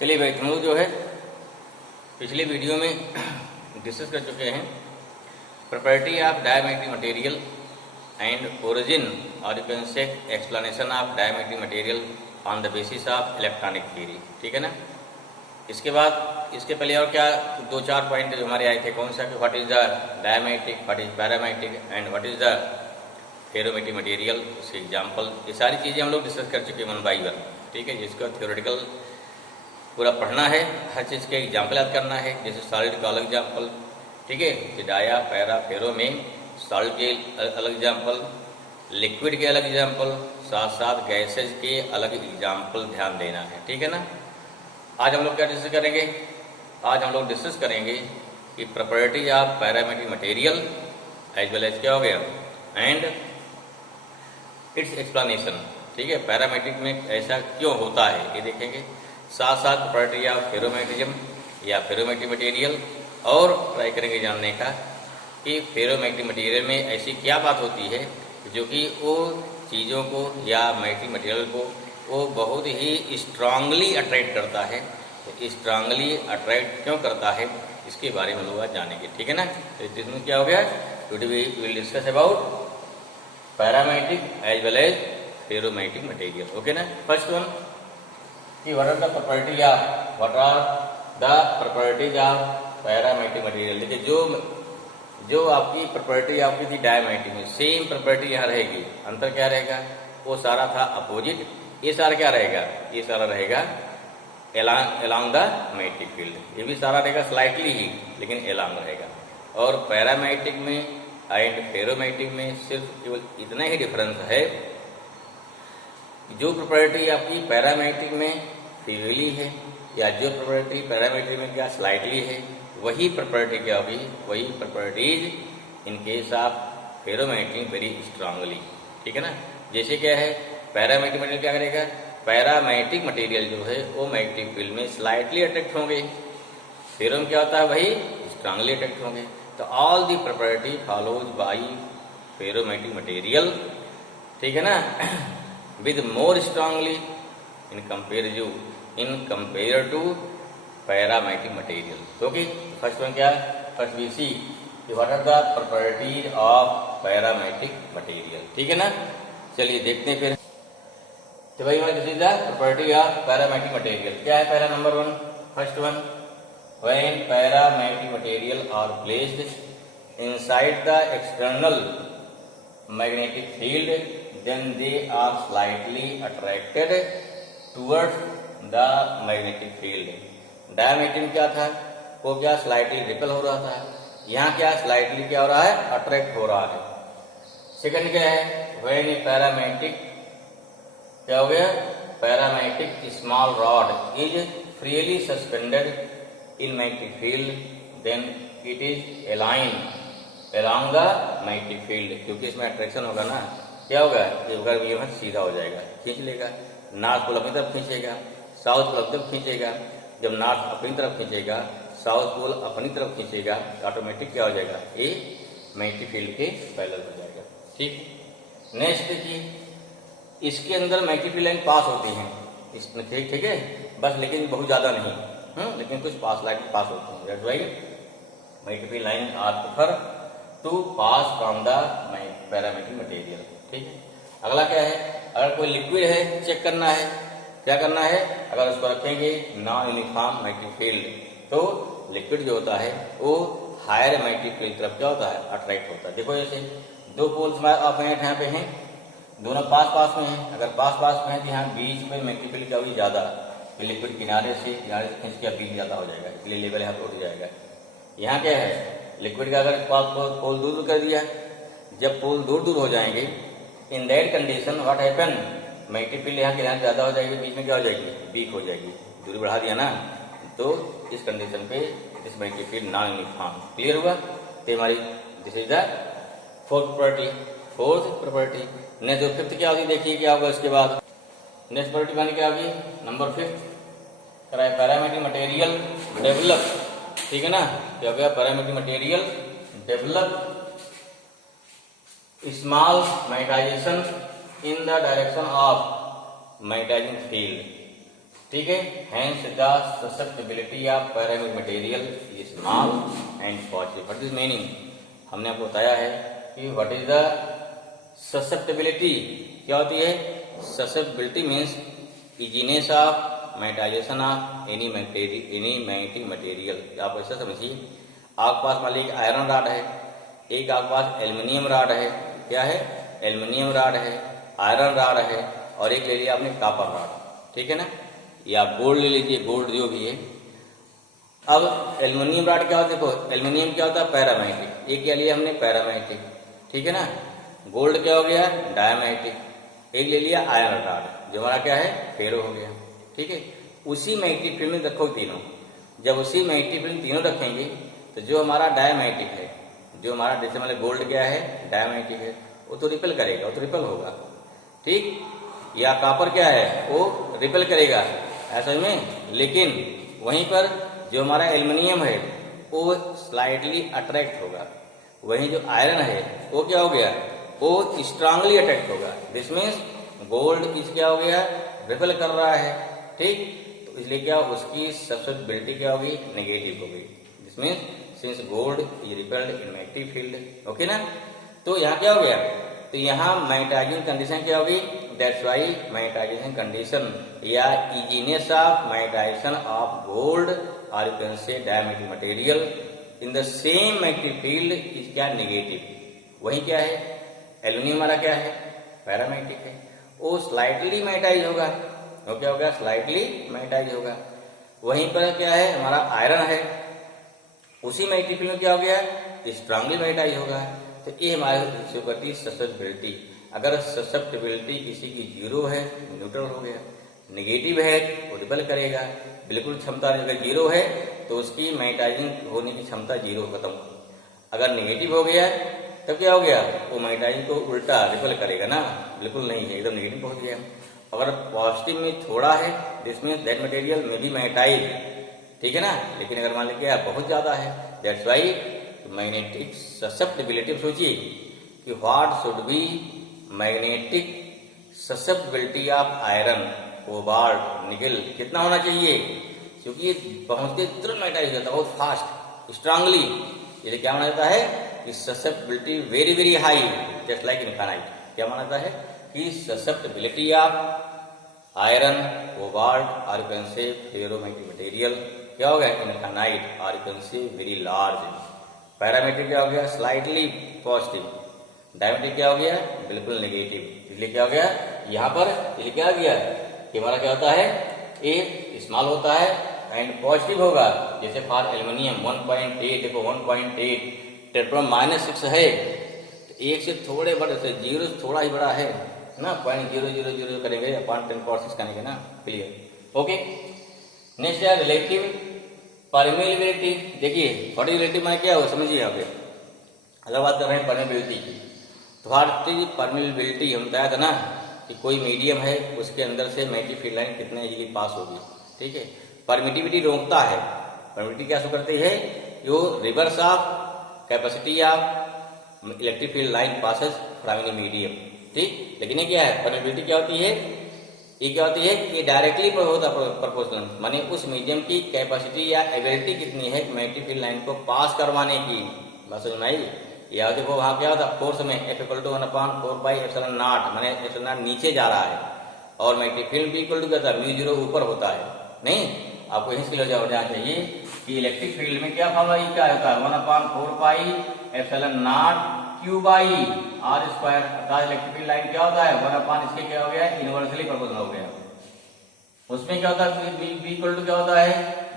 चलिए भाई, हम लोग जो है पिछले वीडियो में डिस्कस कर चुके हैं property of diametric material and origin और you can say explanation of diametric material on the basis of electronic theory. ठीक है ना। इसके बाद इसके पहले और क्या दो चार पॉइंट हमारे आए थे, कौन सा कि what is the diamagnetic, what is paramagnetic and what is the ferromagnetic material, उसके एग्जाम्पल, ये सारी चीज़ें हम लोग डिस्कस कर चुके हैं वन बाई वन। ठीक है, जिसका थ्योरेटिकल पूरा पढ़ना है, हर चीज़ के एग्जाम्पल याद करना है। जैसे सॉलिड का अलग एग्जाम्पल, ठीक है, कि डाया पैरा फेरो में सॉलिड के अलग एग्जाम्पल, लिक्विड के अलग एग्जाम्पल, साथ साथ गैसेज के अलग एग्जाम्पल ध्यान देना है। ठीक है ना। आज हम लोग क्या डिस्कस करेंगे? आज हम लोग डिस्कस करेंगे कि property of parametric material as well as क्या हो गया एंड इट्स एक्सप्लेनेशन। ठीक है, पैरामेट्रिक में ऐसा क्यों होता है ये देखेंगे। साथ साथ प्रॉपर्टी ऑफ फेरोमेट्रिज्म या फेरोमेट्रिक मटेरियल, और ट्राई करेंगे जानने का कि फेरोमेट्रिक मटेरियल में ऐसी क्या बात होती है जो कि वो चीज़ों को या मैट्रिक मटेरियल को वो बहुत ही स्ट्रांगली अट्रैक्ट करता है। तो स्ट्रांगली अट्रैक्ट क्यों करता है इसके बारे में लोग आज जानेंगे। ठीक है ना। तो इसमें क्या हो गया, today we will discuss about paramagnetic as well as ferromagnetic material. Okay ना। फर्स्ट वन कि what are the property of, what are the properties of parametric material. देखिए जो आपकी प्रॉपर्टी आपकी थी डायमेट्रिक में, सेम प्रॉपर्टी यहाँ रहेगी। अंतर क्या रहेगा, वो सारा था अपोजिट, ये सारा क्या रहेगा, ये सारा रहेगा एलॉन्ग द मैग्नेटिक फील्ड। ये भी सारा रहेगा स्लाइटली ही, लेकिन एलॉन्ग रहेगा। और पैरामेट्रिक में एंड फेरोमेट्रिक में सिर्फ केवल इतना ही डिफरेंस है, जो प्रॉपर्टी आपकी पैरामेट्रिक में फ्रीली है या जो प्रॉपर्टी पैरामेट्रिक में क्या स्लाइटली है, वही प्रॉपर्टी क्या होगी, वही properties in case of ferromagnetic very strongly. ठीक है ना। जैसे क्या है, पैरामेट्रिक मटेरियल क्या करेगा, पैरामेट्रिक मटेरियल जो है वो मैग्नेटिक फील्ड में स्लाइटली अट्रैक्ट होंगे, फेरो में क्या होता है वही स्ट्रांगली अट्रैक्ट होंगे। तो all the property follows by ferromagnetic material, ठीक है ना, with more strongly in compare to parametric material. Okay, first one क्या, first we see what are the properties of parametric material. ठीक है ना। चलिए देखते हैं फिर। तो भाई हमारे this is the property of parametric material. क्या है पहला number one, first one, when parametric material are placed inside the external magnetic field then they are slightly attracted towards the magnetic field. Diametric में क्या था, वो क्या slightly ripple हो रहा था, यहाँ क्या स्लाइटली क्या हो रहा है, अट्रैक्ट हो रहा है। सेकंड क्या है, व्हेन पैरामेट्रिक क्या हो गया, parametric small rod is freely suspended in magnetic field then it is aligned along the magnetic field. क्योंकि इसमें अट्रैक्शन होगा ना, क्या होगा, ये सीधा हो जाएगा, खींच लेगा, नॉर्थ पोल अपनी तरफ खींचेगा, साउथ पोल अपनी तरफ खींचेगा। जब नॉर्थ अपनी तरफ खींचेगा, साउथ पोल अपनी तरफ खींचेगा, ऑटोमेटिक क्या हो जाएगा, ये मैग्नेटिक फील्ड के पैरेलल हो जाएगा। ठीक। नेक्स्ट देखिए, इसके अंदर मैग्नेटिक फील्ड लाइन पास होती हैं इसमें, ठीक है, बस लेकिन बहुत ज्यादा नहीं, लेकिन कुछ पास लाइन पास होती है। That's why magnetic field line are prefer to pass from the parametric material. ठीक है। अगला क्या है, अगर कोई लिक्विड है चेक करना है, क्या करना है, अगर उसको रखेंगे नॉन यूनिफॉर्म मैग्नेटिक फील्ड, तो लिक्विड जो होता है वो हायर मैग्नेटिक फील्ड तरफ क्या होता है, अट्रैक्ट होता है। देखो जैसे दो पोल्स आप यहाँ पे हैं, दोनों पास पास में हैं, अगर पास पास में है तो यहाँ बीच में मैग्नेटिक फील्ड क्या होगी ज्यादा, तो लिक्विड किनारे से खींच के बीच ज्यादा हो जाएगा, इसलिए लेवल यहाँ पे उठ जाएगा। यहाँ क्या है, लिक्विड का अगर पोल दूर कर दिया, जब पोल दूर दूर हो जाएंगे, in that condition what happen, magnetic field यहाँ किनारे ज्यादा हो जाएगी, बीच में क्या हो जाएगी, वीक हो जाएगी, दूरी बढ़ा दिया ना, तो इस कंडीशन पे इस magnetic field non uniform. Clear हुआ। तो हमारी this is the fourth property. Next जो फिफ्थ क्या होगी, देखिए क्या होगा इसके बाद, नेक्स्ट प्रॉपर्टी मानी क्या होगी, number fifth, parametric material develop. ठीक है ना। क्या हो गया, parametric material develop small magnetisation in the direction of magnetising field. ठीक है। Hence the susceptibility of paramid material is small and positive. What is meaning, हमने आपको बताया है कि व्हाट इज द ससेप्टिबिलिटी, क्या होती है। Susceptibility means easiness of magnetisation of any magnetic material. आप ऐसा समझिए, आपके पास मान लीजिए आयरन रॉड है, एक आपके पास एल्युमिनियम रॉड है, क्या है, एल्युमिनियम रॉड है, आयरन रॉड है, और एक ले लिया आपने कॉपर रॉड, ठीक है ना, या गोल्ड ले लीजिए, गोल्ड जो भी है। अब एल्युमिनियम रॉड क्या होता है, देखो एल्युमिनियम क्या होता है, पैरामैग्नेटिक, एक क्या लिया हमने पैरामैग्नेटिक, ठीक है ना। गोल्ड क्या हो गया, डायमैग्नेटिक, एक ले लिया आयरन रॉड जो हमारा क्या है, फेरो हो गया, ठीक है। उसी मैग्नेटिक फील्ड में रखो तीनों, जब उसी मैग्नेटिक फील्ड में तीनों रखेंगे तो जो हमारा डायमैग्नेटिक है, जो हमारा जैसे मतलब गोल्ड क्या है, डायमैग्नेटिक है, वो तो रिपेल करेगा, वो तो रिपेल होगा, ठीक। या कॉपर क्या है, वो रिपेल करेगा, ऐसा में। लेकिन वहीं पर जो हमारा एल्युमिनियम है वो स्लाइटली अट्रैक्ट होगा, वहीं जो आयरन है वो क्या हो गया, वो स्ट्रांगली अट्रैक्ट होगा। दिस मीन्स गोल्ड इस क्या हो गया, रिपेल कर रहा है, ठीक। तो इसलिए क्या, उसकी ससेप्टिबिलिटी क्या होगी, नेगेटिव होगी। This means since gold is repelled in magnetic field, okay ना। तो यहाँ क्या हो गया, तो यहाँ मैग्नेटाइजिंग कंडीशन क्या होगी, दैट्स वाई मैग्नेटाइजेशन कंडीशन या easiness of magnetisation of gold और you can say diamagnetic material in the same magnetic field is क्या, नेगेटिव। वही क्या है, एल्युमिनियम हमारा क्या है, पैरामैग्नेटिक है, वो स्लाइटली मैग्नेटाइज होगा, वो क्या होगा, स्लाइटली मैग्नेटाइज होगा। वहीं पर क्या है, हमारा आयरन है, उसी मैग्नेटिक फील्ड में क्या हो गया, स्ट्रांगली मैग्नेटाइज होगा। तो ये हमारी ससेप्टिबिलिटी, अगर ससेप्टिबिलिटी किसी की जीरो है, न्यूट्रल हो गया, नेगेटिव है वो रिपेल करेगा, बिल्कुल क्षमता अगर जीरो है तो उसकी मैग्नेटाइजिंग होने की क्षमता जीरो खत्म। अगर नेगेटिव हो गया तब क्या हो गया, वो मैग्नेटाइजिंग को उल्टा रिपेल करेगा ना, बिल्कुल नहीं है, एकदम नेगेटिव पहुंच गया। अगर पॉजिटिव में थोड़ा है, दिस मीन्स दैट मटेरियल में बी मैग्नेटाइज, ठीक है ना। लेकिन अगर मान लीजिए बहुत ज्यादा है, दैट्स वाई मैग्नेटिक ससेप्टिबिलिटी। सोचिए कि what should be magnetic susceptibility of iron, cobalt, निकल, कितना होना चाहिए, क्योंकि ये पहुंचते तुरंत मैग्नेटाइज होता है बहुत फास्ट, स्ट्रांगली। इसलिए क्या माना जाता है कि susceptibility very very high, just like infinite. क्या माना जाता है कि ससेप्टिबिलिटी ऑफ आयरन, कोबाल्ट और यू कैन से फेरोमैग्नेटिक मटेरियल क्या हो गया, इनफाइनाइट और यू कैन से वेरी लार्ज। पैरामीट्रिक क्या हो गया, स्लाइटली पॉजिटिव। डायमेट्रिक क्या हो गया, बिल्कुल नेगेटिव। इसलिए क्या हो गया यहाँ पर, इसलिए क्या हो गया कि हमारा क्या होता है, ए स्मॉल होता है एंड पॉजिटिव होगा। जैसे फॉर एल्युमिनियम 1.8, देखो 1.8 टेट्राम -6 है, तो एक से थोड़े बड़े से, जीरो से थोड़ा ही बड़ा है ना, 0.000 करेंगे, अपॉन 10⁻⁶ करेंगे ना, क्लियर, ओके। नेक्स्ट है रिलेटिव परमेबिलिटी। देखिए व्हाट इज रिलेटिव माने क्या हो, समझिए यहाँ पे। अगर बात कर रहे हैं परमेबिलिटी की, तो व्हाट इज परमेबिलिटी, हम बताया था ना कि कोई मीडियम है, उसके अंदर से मैग्नेटिक फील्ड लाइन कितने इजीली पास होगी, ठीक है। परमिटिविटी रोकता है, परमिटिविटी क्या करती है, जो reverse of capacity of electric field line passes from any medium, ठीक। लेकिन ये क्या है, परमिटिविटी क्या होती है, ये क्या होती है, ये डायरेक्टली होता है प्रोपोर्शनल, माने उस मीडियम की कैपेसिटी या एबिलिटी कितनी है मैग्नेटिक फील्ड लाइन को पास करवाने की, बात समझ में आई। या देखो वहां क्या होता है, फोर्स में F = 1/4πε0, माने ε0 नीचे जा रहा है, और मैग्नेटिक फील्ड भी इक्वल टू क्या था, μ0 ऊपर होता है। नहीं, आपको यही क्लियर हो जाना चाहिए कि इलेक्ट्रिक फील्ड में क्या फॉर्मूला क्या होता है, 1/4πε0 Q/r²। अर्थात इलेक्ट्रिक फील्ड लाइन क्या होता है, 1 इसके क्या हो गया, इनवर्सली प्रोपोर्शनल हो गया। उसमें क्या होता है, बी इक्वल टू क्या होता है,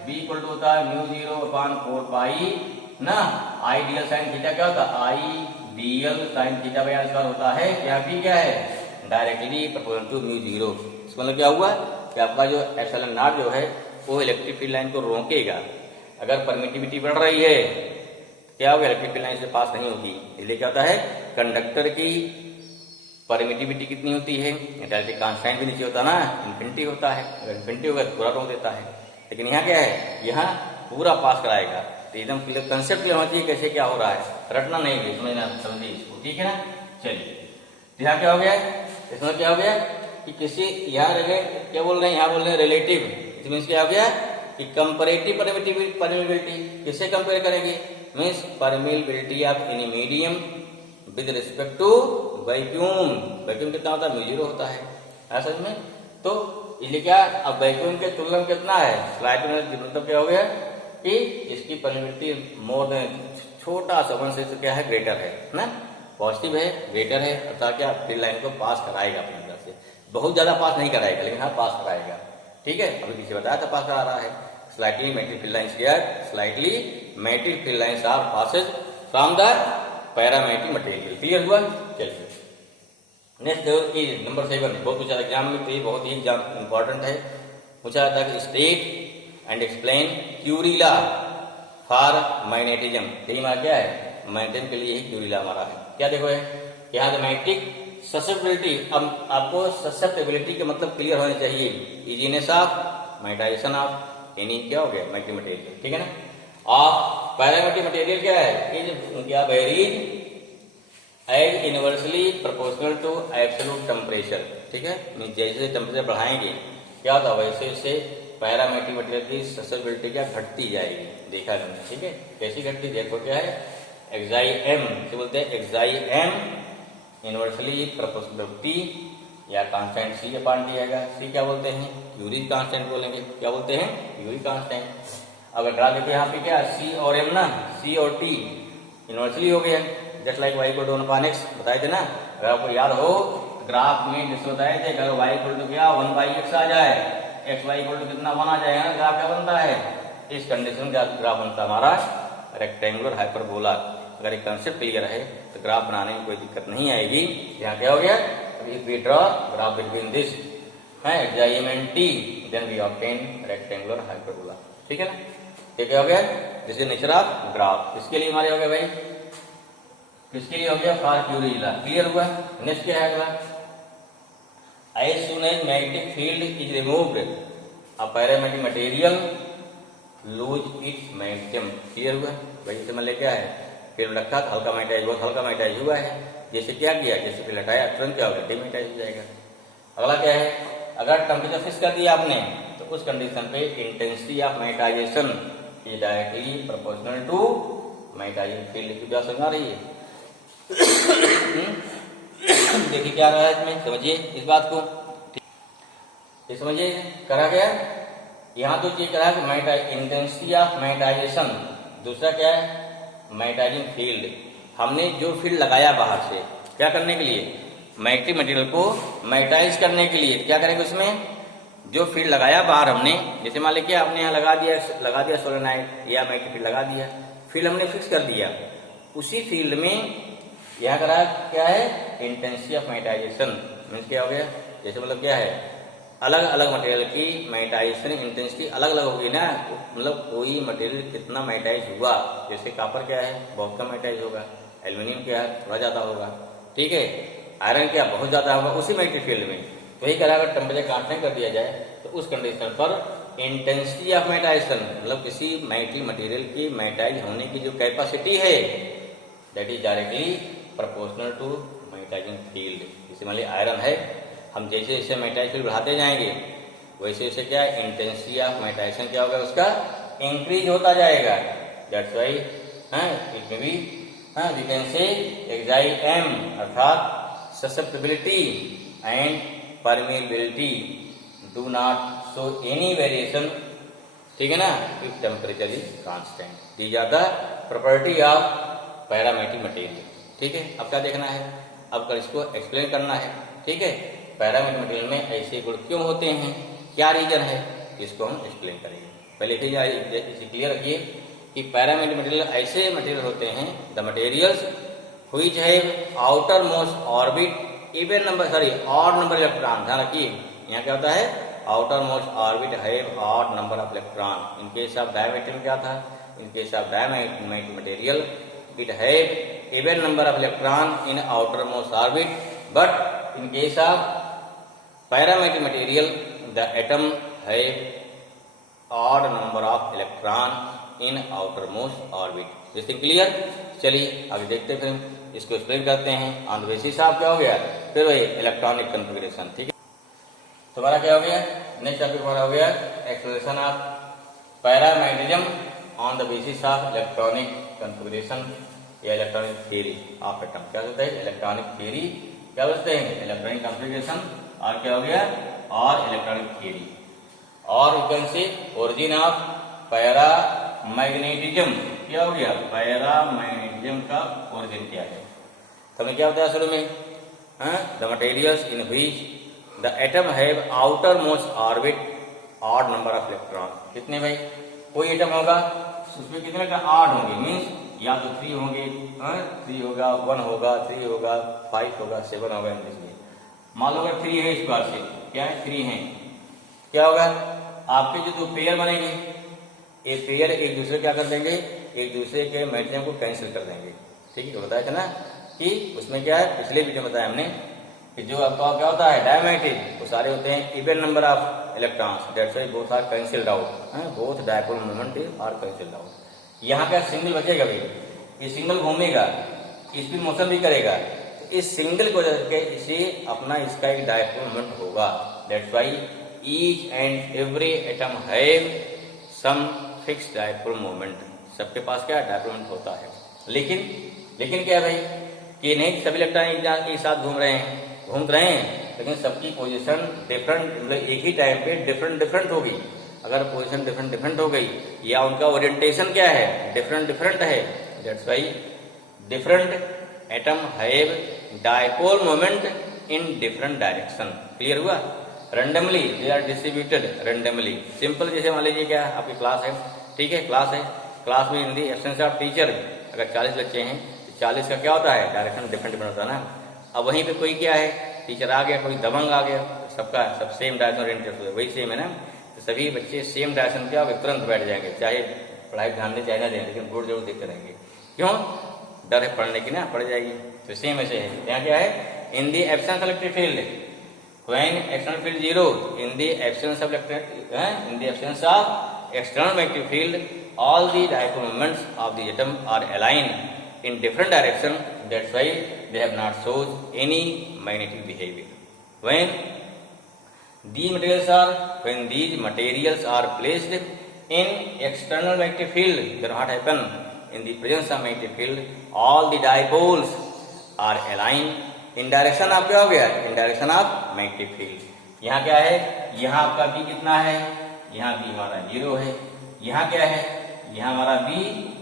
बी इक्वल टू होता है μ0/4π ना, आइडियल साइन थीटा क्या होता है, आइडियल साइन थीटा/r² होता है। यहाँ भी क्या है, डायरेक्टली प्रोपोर्शनल टू μ0। इसका मतलब क्या हुआ कि आपका जो ε0 जो है वो इलेक्ट्रिक फील्ड लाइन को रोकेगा। अगर परमिटिविटी बढ़ रही है क्या होगा, इलेक्ट्रिक फील्ड लाइन से पास नहीं होगी। इसलिए क्या होता है, कंडक्टर की परमिटिविटी कितनी होती है, इलेक्ट्रिक कांस्टेंट भी नीचे होता है ना, इन्फिनिटी होता है। अगर इन्फिनिटी होगा तो पूरा रोक देता है, लेकिन यहाँ क्या है, यहाँ पूरा पास कराएगा। तो एकदम क्लियर कंसेप्ट भी होना चाहिए कैसे क्या हो रहा है, रटना नहीं है, समझना, समझिए इसको, ठीक है ना। चलिए यहाँ क्या हो गया, इसमें क्या हो गया, कि किसी यहाँ क्या बोल रहे हैं, यहाँ बोल रहे हैं रिलेटिव, इट मीन्स क्या हो गया कि कंपैरेटिव परमिबिलिटी किससे कंपेयर करेंगे, means permeability of any medium with respect to vacuum. Vacuum कितना होता है, म्यू0 होता है समझ में। तो इसलिए क्या, अब वैक्यूम के तुलना में कितना है, स्लाइड में मतलब क्या हो गया कि इसकी परमिबिलिटी मोर देन छोटा सा 1 से क्या है, ग्रेटर है ना, पॉजिटिव है, ग्रेटर है, अर्थात क्या फील्ड लाइन को पास कराएगा अपनी तरफ से, बहुत ज्यादा पास नहीं कराएगा लेकिन हाँ पास कराएगा। ठीक है, अभी पीछे बताया था पास करा रहा है। स्लाइटली मेटेड फील्ड लाइंस क्या है, स्लाइटली मेटेड field lines are passes from the parametric material. Clear हुआ, चलिए नेक्स्ट देखो कि नंबर 7 बहुत पूछा था एग्जाम में, तो ये बहुत ही एग्जाम इंपॉर्टेंट है। पूछा था कि state and explain Curie law for magnetism. यही हमारा क्या है, मैग्नेटिज्म के लिए ही क्यूरी लॉ हमारा है। क्या देखो है, यहाँ मैग्नेटिक ससेप्टिबिलिटी, अब आपको ससेप्टिबिलिटी के मतलब क्लियर होने चाहिए, easiness of magnetisation of any क्या हो गया, मैग्नेटिक मटेरियल। ठीक है ना। ऑफ पैरामेट्रिक मटेरियल क्या है, इज क्या varies as inversely proportional to absolute temperature. ठीक है, जैसे टेम्परेचर बढ़ाएंगे क्या होता है, वैसे वैसे पैरामेट्रिक मटेरियल की ससेप्टिबिलिटी क्या घटती जाएगी, देखा हमने। ठीक है, कैसी घटती, देखो क्या है, एक्साई एम से बोलते हैं, एक्साई एम इनवर्सली प्रोपोर्शनलिटी या कांस्टेंट सी अपान डी आएगा। सी क्या बोलते हैं, क्यूरी कांस्टेंट बोलेंगे, क्या बोलते हैं, क्यूरी कांस्टेंट। अगर ड्रा देखिए यहाँ पे क्या सी और एम ना, सी और टी इनवर्सली हो गया, just like Y equal to 1/x बताए थे ना। अगर आपको याद हो ग्राफ में जिससे बताए थे, अगर वाई इक्वल टू क्या 1/x आ जाए, एक्स वाई इक्वल टू कितना 1 आ जाएगा ना, ग्राफ क्या बनता है, इस कंडीशन का ग्राफ बनता है हमारा रेक्टेंगुलर हाइपरबोला। अगर एक कंसेप्ट क्लियर है तो ग्राफ बनाने में कोई दिक्कत नहीं आएगी। यहाँ क्या हो गया, if we draw graph between this xi M and T then we obtain rectangular hyperbola. ठीक है ना, ये क्या हो गया, this is nature of graph. इसके लिए हमारे हो गया भाई, किसके लिए हो गया, फॉर क्यूरी लॉ। क्लियर हुआ। नेक्स्ट क्या है अगला, as soon as magnetic field is removed a parametric material lose its magnetism. Clear हुआ भाई, इसे मतलब क्या है, फील्ड रखा था, हल्का मैग्नेटाइज, बहुत हल्का मैग्नेटाइज हुआ है, जैसे क्या किया, जैसे फील्ड हटाया तुरंत क्या होगा, डिमैग्नेटाइज हो जाएगा। अगला क्या है, अगर टेम्परेचर फिक्स कर दिया आपने तो उस कंडीशन पे intensity of magnetization is directly proportional to magnetizing field की बात समझ आ रही है। देखिए क्या रहा है इसमें, समझिए इस बात को, ये समझिए करा गया। यहाँ तो चीज करा कि इंटेंसिटी ऑफ मैग्नेटाइजेशन, दूसरा क्या है मैग्नेटाइजिंग फील्ड। हमने जो फील्ड लगाया बाहर से क्या करने के लिए, मैग्नेटिक मटेरियल को मैग्नेटाइज करने के लिए, क्या करेंगे उसमें, जो फील्ड लगाया बाहर हमने, जैसे मान लीजिए आपने यहाँ लगा दिया सोलेनोइड या मैग्नेटिक फील्ड लगा दिया, फील्ड हमने फिक्स कर दिया, उसी फील्ड में यहाँ करा क्या है, इंटेंसिटी ऑफ मैग्नेटाइजेशन। मीन्स क्या हो गया, जैसे मतलब क्या है, अलग अलग मटेरियल की मैग्नेटाइजेशन इंटेंसिटी अलग अलग होगी ना, मतलब कोई मटेरियल कितना मैग्नेटाइज हुआ, जैसे कॉपर क्या है बहुत कम मैग्नेटाइज होगा, एल्यूमिनियम क्या है थोड़ा ज्यादा होगा, ठीक है, आयरन क्या बहुत ज्यादा होगा उसी मैग्नेटिक फील्ड में। तो यही करा अगर टेम्परेचर कांस्टेंट कर दिया जाए तो उस कंडीशन पर इंटेंसिटी ऑफ मैग्नेटाइजेशन, मतलब किसी मैग्नेटिक मटेरियल की मैग्नेटाइज होने की जो कैपेसिटी है, that is directly proportional to magnetizing field. जैसे मान लीजिए आयरन है, हम जैसे जैसे मैग्नेटाइज फील्ड बढ़ाते जाएंगे वैसे वैसे क्या इंटेंसिटी ऑफ मैग्नेटाइजेशन क्या होगा, उसका इंक्रीज होता जाएगा। दैट्स व्हाई इट में भी वी कैन से एक्साई एम अर्थात susceptibility and permeability do not show any variation, ठीक है ना, if temperature is constant. These are the property of parametric material. ठीक है, अब क्या देखना है, अब कर इसको एक्सप्लेन करना है। ठीक है, पैरामेट्रिक मटेरियल में ऐसे गुण क्यों होते हैं, क्या रीजन है, इसको हम एक्सप्लेन करेंगे। पहले इसे क्लियर रखिए कि पैरामेट्रिक मटेरियल ऐसे मटेरियल होते हैं, the materials which have outer most orbit even number odd number electron. ध्यान रखिए यहाँ क्या होता है, outer most orbit have odd number of electron. In case of diametric क्या था, in case of diametric material it have even number of electron in outermost orbit, but in case of parametric material the atom have odd number of electron in outermost orbit। This thing clear. चलिए आगे देखते हैं, फिर इसको explain करते हैं on the basis of क्या हो गया, फिर वही इलेक्ट्रॉनिक कन्फिगरेशन। ठीक है, तुम्हारा क्या हो गया? नेक्स्ट टॉपिक हमारा हो गया explanation of paramagnetism on the basis of electronic configuration या इलेक्ट्रॉनिक थियरी ऑफ एटम। क्या होता है? इलेक्ट्रॉनिक थियरी क्या बोलते हैं? इलेक्ट्रॉनिक कॉन्फ़िगरेशन और क्या हो गया? और इलेक्ट्रॉनिक थियरी। और you can see origin of paramagnetism. क्या हो गया? पैरामैग्नेटिज्म का ओरिजिन क्या है? तो हमें क्या बताया शुरू में? The materials in which the atom have outer most orbit odd number of electron. कितने भाई? कोई एटम होगा उसमें कितने का? 8 होंगे, मीन्स या तो 3 होंगे, 3 होगा, 1 होगा, 3 होगा, 5 होगा, 7 होगा। मान लो अगर 3 है इस बार से, क्या है? 3 है, क्या होगा? आपके जो 2 पेयर बनेंगे, ये पेयर एक दूसरे क्या कर देंगे? एक दूसरे के मैग्नेटिज्म को कैंसिल कर देंगे। ठीक है, बताया था ना कि उसमें क्या है? पिछले वीडियो में बताया हमने कि जो आपका क्या होता है? डायमैग्नेटिक, वो सारे होते हैं even number of electrons, that's why both are cancelled out, both dipole moment are cancelled out. यहाँ का सिंगल बचेगा भाई, ये सिंगल घूमेगा, स्पिन मोशन भी करेगा, तो इस सिंगल को करके इसे अपना इसका एक डायपोल मोमेंट होगा। That's why each and every atom have some fixed dipole moment. सबके पास क्या डायपोल मोमेंट होता है। लेकिन क्या है भाई कि नहीं सभी इलेक्ट्रॉन एक साथ घूम रहे हैं, लेकिन सबकी पोजीशन डिफरेंट, मतलब एक ही टाइम पे डिफरेंट होगी। अगर पोजीशन डिफरेंट हो गई या उनका ओरिएंटेशन क्या है? डिफरेंट है, that's why different atom have dipole moment in different direction. Clear हुआ? Randomly they are distributed randomly. Simple जैसे मान लीजिए क्या आपकी क्लास है, ठीक है, क्लास में इन दी एब्सेंस ऑफ टीचर अगर 40 बच्चे हैं तो 40 का क्या होता है? डायरेक्शन डिफरेंट होता है ना। अब वहीं पे कोई क्या है? टीचर आ गया, कोई दबंग आ गया, सब सेम डायरेक्शन ओरिएंटेड हुए, वही सेम है ना। तो सभी बच्चे सेम डायरेक्शन क्या तुरंत बैठ जाएंगे, चाहे पढ़ाई ध्यान दें चाहे ना दें, लेकिन बोर्ड जरूर देखते रहेंगे। क्यों? डर है पढ़ने की ना, पढ़ जाएगी। तो सेम ऐसे है। यहाँ क्या है? In the absence of electric field when external field 0, in the absence of external magnetic field, all the dipole moments of the atom are aligned in different direction. That's why they have not shown any magnetic behavior. When these materials are placed in external magnetic field, then what happen? In the presence of magnetic field, all the dipoles are aligned in direction of क्या हो गया? In direction of magnetic field. यहाँ क्या है? यहाँ आपका B कितना है? यहाँ B हमारा 0 है। यहाँ क्या है? यहाँ हमारा B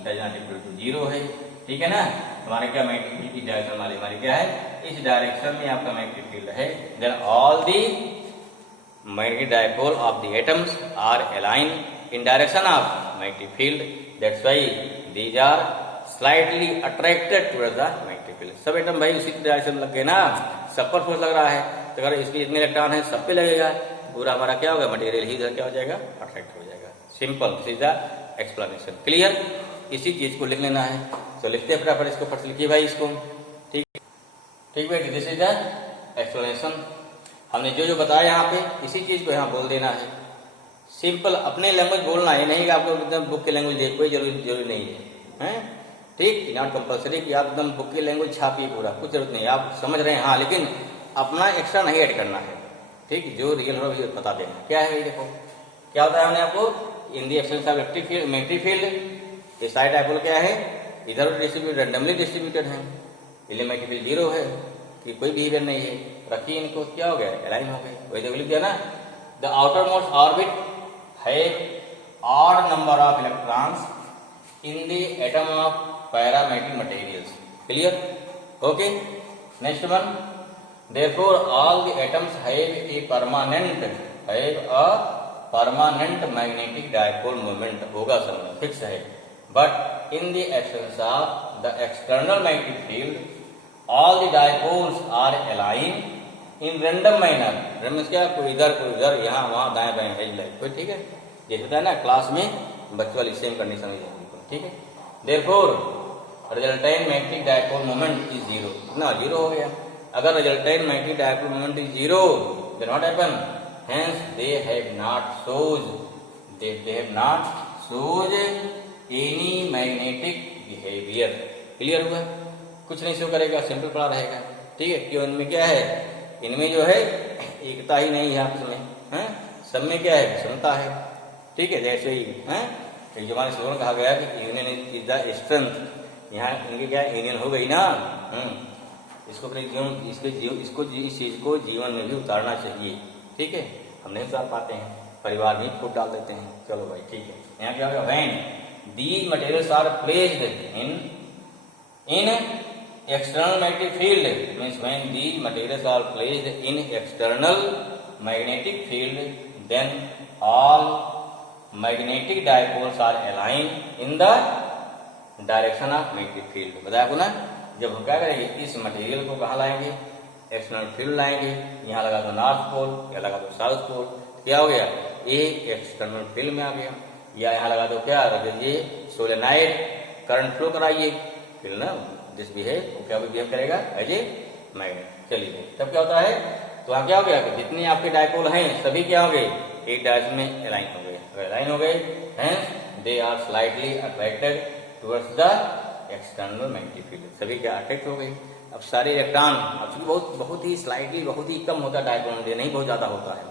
does not equal to 0 है। ठीक है ना? हमारे क्या मैग्नेटिक फील्ड की डायरेक्शन वाली हमारी क्या है? इस डायरेक्शन में आपका मैग्नेटिक फील्ड है। Then all the magnetic dipole of the atoms are aligned in direction of magnetic field. That's why these are slightly attracted towards the magnetic field. सब एटम भाई उसी डायरेक्शन लग गए ना, सब पर फोर्स लग रहा है, तो अगर इसके जितने इलेक्ट्रॉन है सब पे लगेगा, पूरा हमारा क्या होगा? मटेरियल ही इधर क्या हो जाएगा? अट्रैक्ट हो जाएगा। Simple, this is the explanation. Clear? इसी चीज को लिख लेना है। तो लिखते हैं फटाफट इसको, फट लिखिए भाई इसको। ठीक बेटी, दिस इज द एक्सप्लेनेशन। हमने जो बताया यहाँ पे इसी चीज को यहाँ बोल देना है। सिंपल अपने लैंग्वेज बोलना है, नहीं कि आपको एकदम बुक की लैंग्वेज देख, कोई जरूरी नहीं है, ठीक। नॉट कंपल्सरी कि आप एकदम बुक की लैंग्वेज छापिए पूरा, कुछ जरूरत नहीं है। आप समझ रहे हैं हाँ, लेकिन अपना एक्स्ट्रा नहीं ऐड करना है, ठीक। जो रियल हो बता देना। क्या है भाई? देखो क्या होता है, हमने आपको in the absence of electric field, magnetic field, ये साइड डायपोल क्या है? इधर डिस्ट्रीब्यूटेड, रैंडमली डिस्ट्रीब्यूटेड है। इसलिए मैग्नेटिक फील्ड 0 है कि कोई बिहेवियर नहीं है। रखिए इनको, क्या हो गया? अलाइन हो गए। वही देखो लिख दिया ना, द आउटर मोस्ट ऑर्बिट है odd number of electrons in the atom of paramagnetic materials. Clear? Okay. Next one, therefore all the atoms have a permanent magnetic dipole moment होगा सर, फिक्स है। but in the absence of the external magnetic field all the dipoles are aligned in random manner। Random क्या? कोई इधर यहाँ वहाँ दाएं बाएं है, कोई, ठीक है। जैसे होता है ना क्लास में बच्चों वाली सेम कंडीशन है, ठीक है। therefore resultant magnetic dipole moment is 0। ना 0 हो गया। अगर resultant magnetic dipole moment is 0, then what happen? Hence they have not shown any magnetic behavior। Clear हुआ? कुछ नहीं शो करेगा, सिंपल पड़ा रहेगा, ठीक है। क्यों? इनमें क्या है? इनमें जो है एकता ही नहीं है आपस में, हैं? सब में क्या है, विषमता है। ठीक है, जैसे ही एक जमाने स्लोगन कहा गया कि यूनियन इज द स्ट्रेंथ, यहाँ इनकी क्या यूनियन हो गई ना। इसको अपने जीवन इस चीज को जीवन में भी उतारना चाहिए। ठीक है, हम नहीं उतार पाते हैं, परिवार में फूट डाल देते हैं। चलो भाई ठीक है, यहाँ क्या होगा, when these materials are placed in external magnetic field, means when these materials are placed in external magnetic field, then all magnetic dipoles are aligned in the direction of magnetic field। बताया आपको ना, जब हम क्या करेंगे, इस material को कहाँ लाएंगे, एक्सटर्नल फील्ड लाएंगे। यहाँ लगा दो नॉर्थ पोल या लगा दो साउथ पोल, क्या हो गया, ये एक्सटर्नल फील्ड में आ गया। या यहाँ लगा दो क्या, ये सोलेनाइड करंट फ्लो कराइए, फिर ना जिस भी है वो क्या बिहेव करेगा, एज ए मैग्नेट। चलिए तब क्या होता है, तो वहां क्या हो गया कि जितने आपके डायपोल हैं सभी क्या हो गए, एक डायरेक्शन में अलाइन हो गए। अगर अलाइन हो गए हैं, they are slightly attracted towards the external magnetic field, सभी क्या अट्रैक्ट हो गए। अब सारे इलेक्ट्रॉन अब बहुत ही स्लाइटली, बहुत ही कम होता है डायपोल, नहीं बहुत ज्यादा होता है।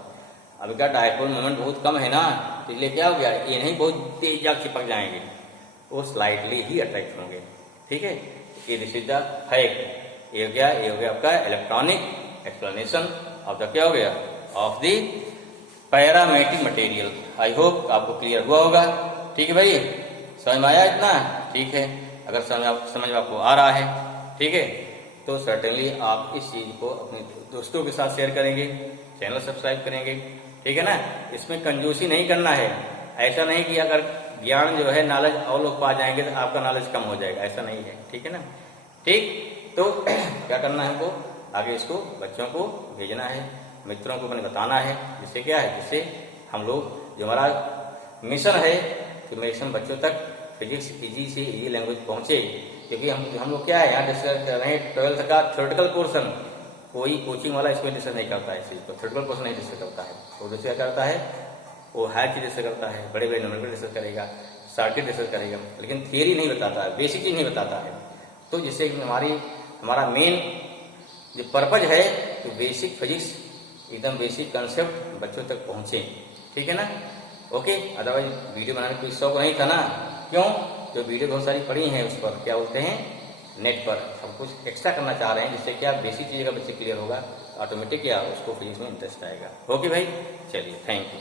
अभी क्या डायपोल मोमेंट बहुत कम है ना, तो इसलिए क्या हो गया, ये नहीं बहुत तेज जाग चिपक जाएंगे, वो स्लाइटली ही अट्रैक्ट होंगे। ठीक है, ये दिस इज द फैक्ट। ये हो गया आपका इलेक्ट्रॉनिक एक्सप्लेनेशन ऑफ द क्या हो गया, of the paramagnetic material. I hope आपको क्लियर हुआ होगा। ठीक है भाई, समझ में आया इतना? ठीक है, अगर समझ में आपको आ रहा है, ठीक है, तो सर्टेनली आप इस चीज को अपने दोस्तों के साथ शेयर करेंगे, चैनल सब्सक्राइब करेंगे। ठीक है ना, इसमें कंजूसी नहीं करना है। ऐसा नहीं कि अगर ज्ञान जो है, नॉलेज और लोग पा जाएंगे तो आपका नॉलेज कम हो जाएगा, ऐसा नहीं है। ठीक है ना, ठीक, तो क्या करना है हमको, आगे इसको बच्चों को भेजना है, मित्रों को अपने बताना है, जिससे क्या है, जिससे हम लोग जो हमारा मिशन है कि मैक्सिमम बच्चों तक फिजिक्स इजी से इजी लैंग्वेज पहुंचे। क्योंकि हम लोग क्या है, यहाँ डिस्कस कर रहे हैं 12th का थ्योरेटिकल पोर्शन, कोई कोचिंग वाला इसमें डिस्कस नहीं करता है, इस चीज को थ्योरेटिकल पोर्शन नहीं डिस्कस करता है। वो डिस्कस करता है, वो हायर चीज डिस्कस करता है, बड़े बड़े नंबर डिस्कस करेगा, सर्किट डिस्कस करेगा, लेकिन थियरी नहीं बताता है, बेसिक चीज नहीं बताता है। तो जिससे हमारा मेन जो पर्पज है, तो बेसिक फिजिक्स, एकदम बेसिक कंसेप्ट बच्चों तक पहुंचे। ठीक है ना, ओके। अदरवाइज वीडियो बनाने का कोई शौक नहीं था ना, क्यों, जो वीडियो बहुत सारी पड़ी हैं उस पर क्या बोलते हैं, नेट पर, हम कुछ एक्स्ट्रा करना चाह रहे हैं, जिससे क्या बेसिक चीज का बच्चे क्लियर होगा, ऑटोमेटिक क्या उसको फिजिक्स में इंटरेस्ट आएगा। ओके भाई, चलिए, थैंक यू।